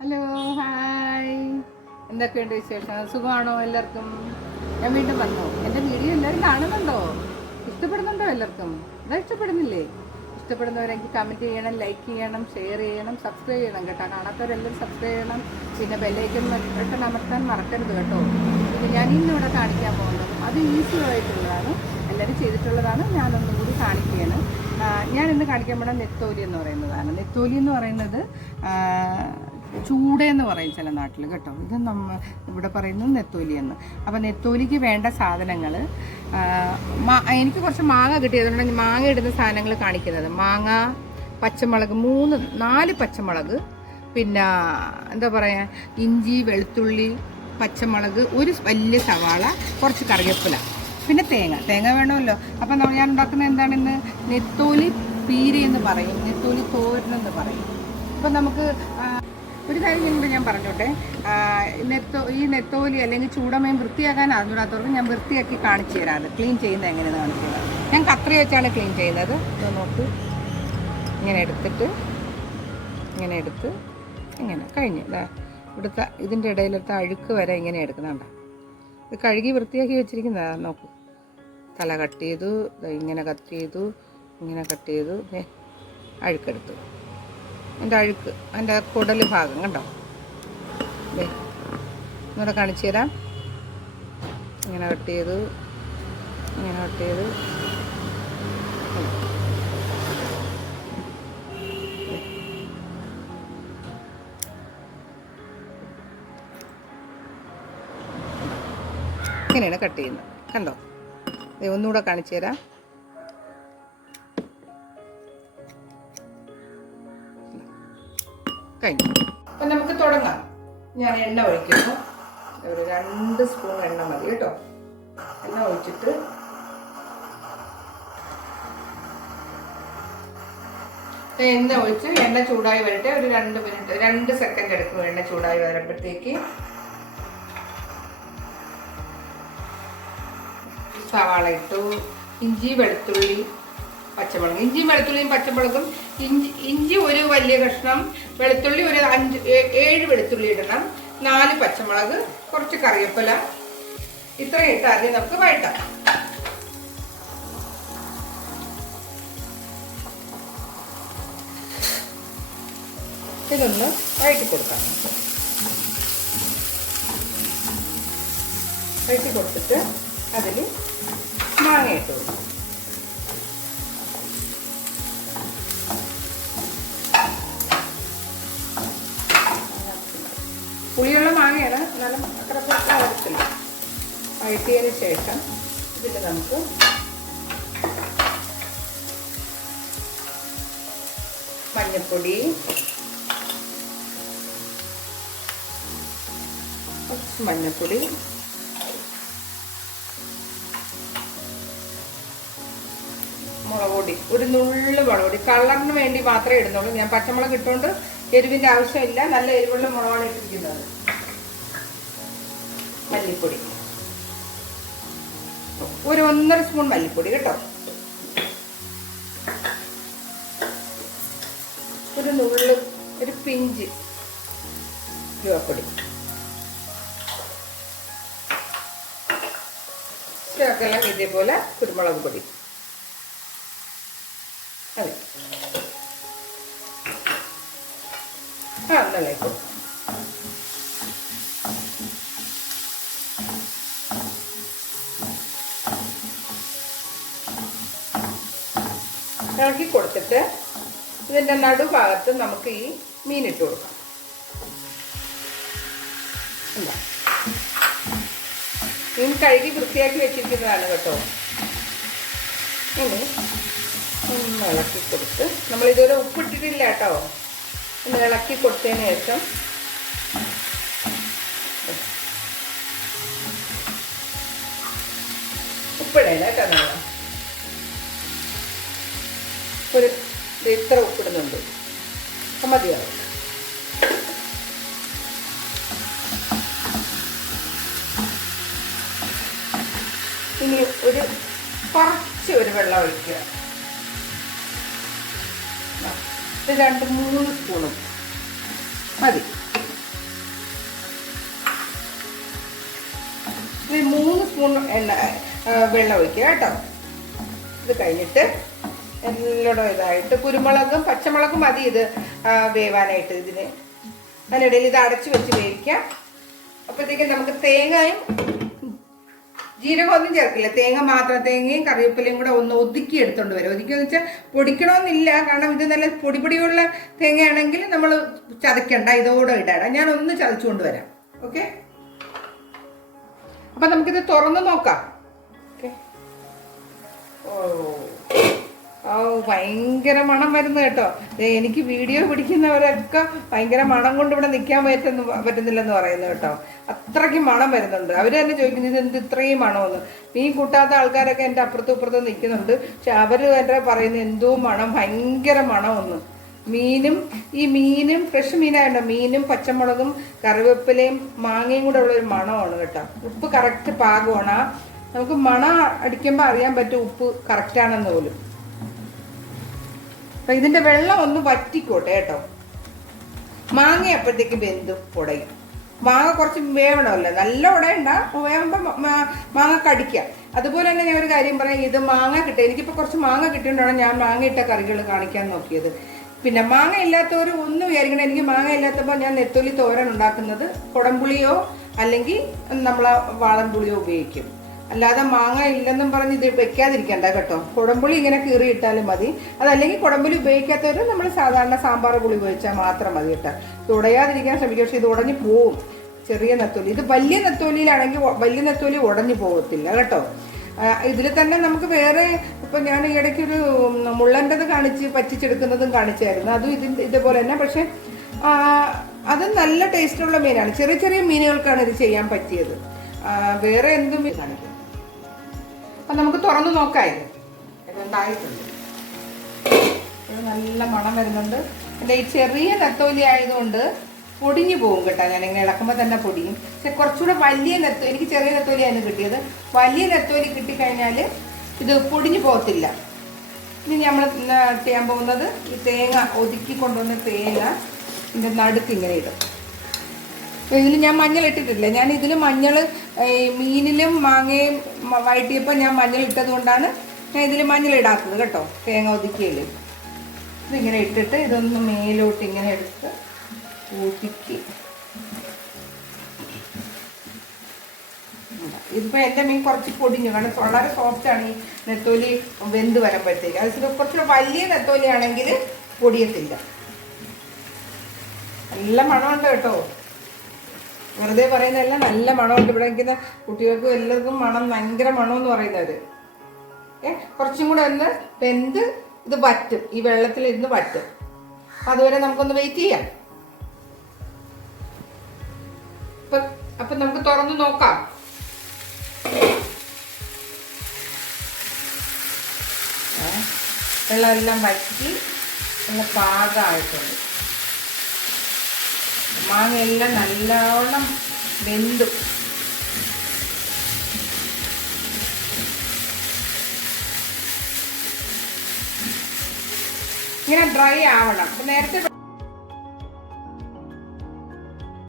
Hello, hi. എന്തൊക്കെയുണ്ട് വിശേഷം? സുഖമാണോ എല്ലാവർക്കും? ഞാൻ വീണ്ടും വന്നു. എൻ്റെ വീഡിയോ എല്ലാവരും കാണുന്നുണ്ടോ? ഇഷ്ടപ്പെടുന്നുണ്ടോ എല്ലാവർക്കും? എന്താ ഇഷ്ടപ്പെടുന്നില്ലേ? ഇഷ്ടപ്പെടുന്നവരെങ്കിൽ കമൻറ്റ് ചെയ്യണം, ലൈക്ക് ചെയ്യണം, ഷെയർ ചെയ്യണം, സബ്സ്ക്രൈബ് ചെയ്യണം കേട്ടോ. കാണാത്തവരെല്ലാവരും സബ്സ്ക്രൈബ് ചെയ്യണം. പിന്നെ ബെല്ലൈക്കൺ ബട്ടൺ അമർത്താൻ മറക്കരുത് കേട്ടോ. പിന്നെ ഞാൻ ഇന്നിവിടെ കാണിക്കാൻ പോകുന്നത് അത് ഈസി ആയിട്ടുള്ളതാണ്, എല്ലാവരും ചെയ്തിട്ടുള്ളതാണ്. ഞാനൊന്നും കൂടി കാണിക്കുകയാണ്. ഞാൻ ഇന്ന് കാണിക്കാൻ പോണ നെത്തോലി എന്ന് പറയുന്നതാണ്. നെത്തോലി എന്ന് പറയുന്നത് ചൂടയെന്ന് പറയും ചില നാട്ടിൽ കേട്ടോ. ഇത് ഇവിടെ പറയുന്നത് നെത്തോലി എന്ന്. അപ്പോൾ നെത്തോലിക്ക് വേണ്ട സാധനങ്ങൾ, എനിക്ക് കുറച്ച് മാങ്ങ കിട്ടിയതുകൊണ്ട് മാങ്ങ ഇടുന്ന സാധനങ്ങൾ കാണിക്കുന്നത്. മാങ്ങ, പച്ചമുളക് 4 പച്ചമുളക്, പിന്നെ എന്താ പറയുക, ഇഞ്ചി, വെളുത്തുള്ളി, പച്ചമുളക്, ഒരു വലിയ സവാള, കുറച്ച് കറിവേപ്പില, പിന്നെ തേങ്ങ വേണമല്ലോ. അപ്പം ഞാൻ ഉണ്ടാക്കുന്നത് എന്താണെന്ന്, നെത്തോലി പീരി എന്ന് പറയും, നെത്തോലി തോരനെന്ന് പറയും. അപ്പം നമുക്ക് ഒരു കാര്യം ഞാൻ പറഞ്ഞോട്ടെ. ഈ നെത്തോലി അല്ലെങ്കിൽ ചൂടമീൻ വൃത്തിയാക്കാൻ അറിഞ്ഞൂടാത്തവർക്ക് ഞാൻ വൃത്തിയാക്കി കാണിച്ചു തരാറ്. ക്ലീൻ ചെയ്യുന്നത് എങ്ങനെയെന്ന് കാണിച്ചു തരാം. ഞാൻ കത്രി വെച്ചാണ് ക്ലീൻ ചെയ്യുന്നത്. ഇത് നോക്ക്, ഇങ്ങനെ എടുത്തിട്ട് ഇങ്ങനെ എടുത്ത് ഇങ്ങനെ കഴിഞ്ഞ് ഇവിടുത്തെ ഇതിൻ്റെ ഇടയിലത്തെ അഴുക്ക് വരെ ഇങ്ങനെ എടുക്കുന്നുണ്ടോ. ഇത് കഴുകി വൃത്തിയാക്കി വെച്ചിരിക്കുന്നതാണ്. നോക്കൂ, തല കട്ട് ചെയ്തു, ഇങ്ങനെ കട്ട് ചെയ്തു, ഇങ്ങനെ കട്ട് ചെയ്തു, അഴുക്കെടുത്തു. എൻ്റെ അഴുക്ക്, അതിൻ്റെ കുടൽ ഭാഗം കണ്ടോ. ഇങ്ങനെ കാണിച്ചു തരാം. ഇങ്ങനെ കട്ട് ചെയ്തു, ഇങ്ങനെ കട്ട് ചെയ്തു, ഇങ്ങനെയാണ് കട്ട് ചെയ്യുന്നത്. കണ്ടോ, ഒന്നുകൂടെ കാണിച്ചു തരാം. കഴിഞ്ഞു. അപ്പം നമുക്ക് തുടങ്ങാം. ഞാൻ എണ്ണ ഒഴിക്കുന്നു. ഒരു 2 സ്പൂൺ എണ്ണ മതി കേട്ടോ. എണ്ണ ഒഴിച്ചിട്ട് എണ്ണ ഒഴിച്ച് എണ്ണ ചൂടായി വരട്ടെ. ഒരു 2 മിനിറ്റ് 2 സെക്കൻഡ് എടുക്കും എണ്ണ ചൂടായി വരുമ്പോഴത്തേക്ക്. സവാള ഇട്ടു, ഇഞ്ചി, വെളുത്തുള്ളി, പച്ചമുളക്. ഇഞ്ചിയും വെളുത്തുള്ളിയും പച്ചമുളകും. ഇഞ്ചി ഒരു വലിയ കഷ്ണം, വെളുത്തുള്ളി ഒരു 7 വെളുത്തുള്ളി ഇടണം, 4 പച്ചമുളക്, കുറച്ച് കറിവേപ്പില. ഇത്രയും ഇട്ട് ആദ്യം നമുക്ക് വഴറ്റാം. ഇതൊന്ന് വഴറ്റി കൊടുക്കാം. വഴറ്റി കൊടുത്തിട്ട് അതിൽ മാങ്ങ ഇട്ട് കൊടുക്കാം. പുളിയുള്ള മാങ്ങയാണ്, എന്നാലും അത്ര വരത്തില്ല. വഴറ്റിയതിന് ശേഷം ഇതിൽ നമുക്ക് മഞ്ഞൾപ്പൊടി, മഞ്ഞൾപ്പൊടി, മുളക് പൊടി, ഒരു നുള്ളു മുളക് പൊടി, കളറിന് വേണ്ടി മാത്രമേ ഇടുന്നുള്ളൂ. ഞാൻ പച്ചമുളക് ഇട്ടുകൊണ്ട് എരിവിൻ്റെ ആവശ്യമില്ല, നല്ല എരിവുള്ള മുളകാണ് ഇട്ടിരിക്കുന്നത്. മല്ലിപ്പൊടി ഒരു 1.5 സ്പൂൺ മല്ലിപ്പൊടി കേട്ടോ. ഒരു നുള്ളു, ഒരു പിഞ്ച് ചുവപ്പൊടി, ശകലം ഇതേപോലെ കുരുമുളക് പൊടി. അതെ, നല്ല ഇളക്കി കൊടുത്തിട്ട് ഇതിൻ്റെ നടുഭാഗത്ത് നമുക്ക് ഈ മീനിട്ട് കൊടുക്കാം. മീൻ കഴുകി വൃത്തിയാക്കി വെച്ചിരിക്കുന്നതാണ് കേട്ടോ. ഇനി ഒന്ന് ഇളക്കി കൊടുത്ത്, നമ്മളിതുവരെ ഉപ്പിട്ടിട്ടില്ല കേട്ടോ. ഒന്ന് ഇളക്കി കൊടുത്തതിന് ശേഷം ഉപ്പിടയില്ല കേട്ടോ. നമ്മൾ ഒരു ഇത്ര ഉപ്പിടുന്നുണ്ട്, മതിയാവും. ഇനി കുറച്ച് വെള്ളം ഒഴിക്കുക. 2-3 സ്പൂണും മതി. ഒരു 3 സ്പൂൺ വെള്ളം ഒഴിക്കുക കേട്ടോ. ഇത് കഴിഞ്ഞിട്ട് എല്ലാം ഇതായിട്ട് കുരുമുളകും പച്ചമുളകും മതി ഇത് വേവാനായിട്ട്. അതിനിടയിൽ ഇത് അടച്ചു വെച്ച് വേവിക്കാം. അപ്പോഴത്തേക്കും നമുക്ക് തേങ്ങയും ജീരകമൊന്നും ചേർക്കില്ല, തേങ്ങ മാത്രം, തേങ്ങയും കറിവേപ്പിലയും കൂടെ ഒന്ന് ഒതുക്കി എടുത്തോണ്ട് വരും. ഒതുക്കിയെന്ന് വെച്ചാൽ പൊടിക്കണമെന്നില്ല, കാരണം ഇത് നല്ല പൊടിയുള്ള തേങ്ങയാണെങ്കിൽ നമ്മൾ ചതയ്ക്കണ്ട, ഇതോടെ ഇടാം. ഞാൻ ഒന്ന് ചതച്ചുകൊണ്ട് വരാം. ഓക്കെ, അപ്പം നമുക്കിത് തുറന്ന് നോക്കാം. ഓക്കെ. ഭയങ്കര മണം വരുന്നു കേട്ടോ. എനിക്ക് വീഡിയോ പിടിക്കുന്നവരൊക്കെ ഭയങ്കര മണം കൊണ്ട് ഇവിടെ നിൽക്കാൻ പറ്റുന്നില്ലെന്ന് പറയുന്നു കേട്ടോ. അത്രയ്ക്ക് മണം വരുന്നുണ്ട്. അവർ തന്നെ ചോദിക്കുന്നത് ഇത് എന്ത് ഇത്രയും മണമെന്ന്. മീൻ കൂട്ടാത്ത ആൾക്കാരൊക്കെ എൻ്റെ അപ്പുറത്തും ഇപ്പുറത്തും നിൽക്കുന്നുണ്ട്. പക്ഷെ അവർ തന്നെ പറയുന്നത് എന്തോ മണം, ഭയങ്കര മണമെന്ന്. മീനും ഫ്രഷ് മീനായുണ്ടോ, മീനും പച്ചമുളകും കറിവേപ്പിലയും മാങ്ങയും കൂടെ ഉള്ളൊരു മണമാണ് കേട്ടോ. ഉപ്പ് കറക്റ്റ് പാകമാണ്. നമുക്ക് മണം അടിക്കുമ്പോൾ അറിയാൻ പറ്റും ഉപ്പ് കറക്റ്റാണെന്ന് പോലും. അപ്പം ഇതിൻ്റെ വെള്ളം ഒന്ന് വറ്റിക്കോട്ടെ കേട്ടോ. മാങ്ങ അപ്പോഴത്തേക്ക് വെന്തും ഉടയും. മാങ്ങ കുറച്ച് വേവണമല്ലോ, നല്ല ഉടയണ്ട, വേവുമ്പോൾ മാങ്ങ കടിക്കാം. അതുപോലെ തന്നെ ഞാൻ ഒരു കാര്യം പറയാം, ഇത് മാങ്ങ കിട്ടുക, എനിക്കിപ്പോൾ കുറച്ച് മാങ്ങ കിട്ടിയോണ്ടാണ് ഞാൻ മാങ്ങ ഇട്ട കറികൾ കാണിക്കാൻ നോക്കിയത്. പിന്നെ മാങ്ങ ഇല്ലാത്തവർ ഒന്നും വിചാരിക്കണം, എനിക്ക് മാങ്ങ ഇല്ലാത്തപ്പോൾ ഞാൻ നെത്തോലി തോരൻ ഉണ്ടാക്കുന്നത് കുടംപുളിയോ അല്ലെങ്കിൽ നമ്മൾ വാളൻപുളിയോ ഉപയോഗിക്കും. അല്ലാതെ മാങ്ങ ഇല്ലെന്നും പറഞ്ഞ് ഇത് വെക്കാതിരിക്കണ്ട കേട്ടോ. കുടംപുളി ഇങ്ങനെ കീറിയിട്ടാലും മതി. അതല്ലെങ്കിൽ കുടംപുളി ഉപയോഗിക്കാത്തവർ നമ്മൾ സാധാരണ സാമ്പാർ പുളി ഉപയോഗിച്ചാൽ മാത്രം മതി കേട്ടോ. ഇത് ഉടയാതിരിക്കാൻ ശ്രമിക്കുക. പക്ഷെ ഇത് ഉടഞ്ഞു പോവും, ചെറിയ നെത്തോലി. ഇത് വലിയ നെത്തോലിയിലാണെങ്കിൽ വലിയ നെത്തോലി ഉടഞ്ഞു പോകത്തില്ല കേട്ടോ. ഇതിൽ തന്നെ നമുക്ക് വേറെ, ഇപ്പം ഞാൻ ഈ ഇടയ്ക്കൊരു മുള്ളൻ്റെത് പറ്റിച്ചെടുക്കുന്നതും കാണിച്ചായിരുന്നു. അതും ഇതേപോലെ തന്നെ. പക്ഷെ അത് നല്ല ടേസ്റ്റുള്ള മീനാണ്. ചെറിയ ചെറിയ മീനുകൾക്കാണ് ഇത് ചെയ്യാൻ പറ്റിയത്. വേറെ എന്തും കാണിക്കും. അപ്പം നമുക്ക് തുറന്ന് നോക്കാം. ഇതുണ്ടായിട്ടുണ്ട്. ഇത് നല്ല മണം വരുന്നുണ്ട്. എൻ്റെ ഈ ചെറിയ നെത്തോലി ആയതുകൊണ്ട് പൊടിഞ്ഞു പോകും കേട്ടോ. ഞാനിങ്ങനെ ഇളക്കുമ്പോൾ തന്നെ പൊടിയും. പക്ഷെ കുറച്ചുകൂടെ വലിയ നെത്തോലി, എനിക്ക് ചെറിയ നെത്തോലിയായിരുന്നു കിട്ടിയത്. വലിയ നെത്തോലി കിട്ടിക്കഴിഞ്ഞാൽ ഇത് പൊടിഞ്ഞു പോകത്തില്ല. ഇനി നമ്മൾ ചെയ്യാൻ പോകുന്നത് ഈ തേങ്ങ ഒതുക്കി കൊണ്ടുവന്ന തേങ്ങ ഇതിൻ്റെ നടുക്ക് ഇങ്ങനെ ഇടും. ഇതിൽ ഞാൻ മഞ്ഞൾ ഇട്ടിട്ടില്ല. ഞാൻ ഇതിൽ മഞ്ഞൾ മീനിലും മാങ്ങയും വഴറ്റിയപ്പോൾ ഞാൻ മഞ്ഞൾ ഇട്ടത് കൊണ്ടാണ് ഞാൻ ഇതിൽ മഞ്ഞൾ ഇടാത്തത് കേട്ടോ. തേങ്ങ ഒതുക്കിയതിൽ ഇതിങ്ങനെ ഇട്ടിട്ട് ഇതൊന്ന് മേലോട്ട് ഇങ്ങനെ എടുത്ത് ഊറ്റിക്ക്. ഇതിപ്പോൾ എൻ്റെ മീൻ കുറച്ച് പൊടിഞ്ഞു, കാരണം വളരെ സോഫ്റ്റാണ് ഈ നെത്തോലി വെന്ത് വരുമ്പോഴത്തേക്ക്. അത് കുറച്ചുകൂടെ വലിയ നെത്തോലി ആണെങ്കിൽ പൊടിയത്തില്ല. നല്ല മണമുണ്ട് കേട്ടോ. വെറുതെ പറയുന്നതല്ല, നല്ല മണമുണ്ട്. ഇവിടെ നിൽക്കുന്ന കുട്ടികൾക്കും എല്ലാവർക്കും മണം, ഭയങ്കര മണമെന്ന് പറയുന്നത്. കുറച്ചും കൂടെ ഒന്ന് വെന്ത് ഇത് വറ്റും, ഈ വെള്ളത്തിൽ ഇരുന്ന് വറ്റും. അതുവരെ നമുക്കൊന്ന് വെയിറ്റ് ചെയ്യാം. അപ്പൊ നമുക്ക് തുറന്ന് നോക്കാം. വെള്ളം എല്ലാം വറ്റി നല്ല പാകമായിട്ടുണ്ട്. മാങ്ങ എല്ലാം നല്ലോണം വെന്തു. ഇങ്ങനെ ഡ്രൈ ആവണം. നേരത്തെ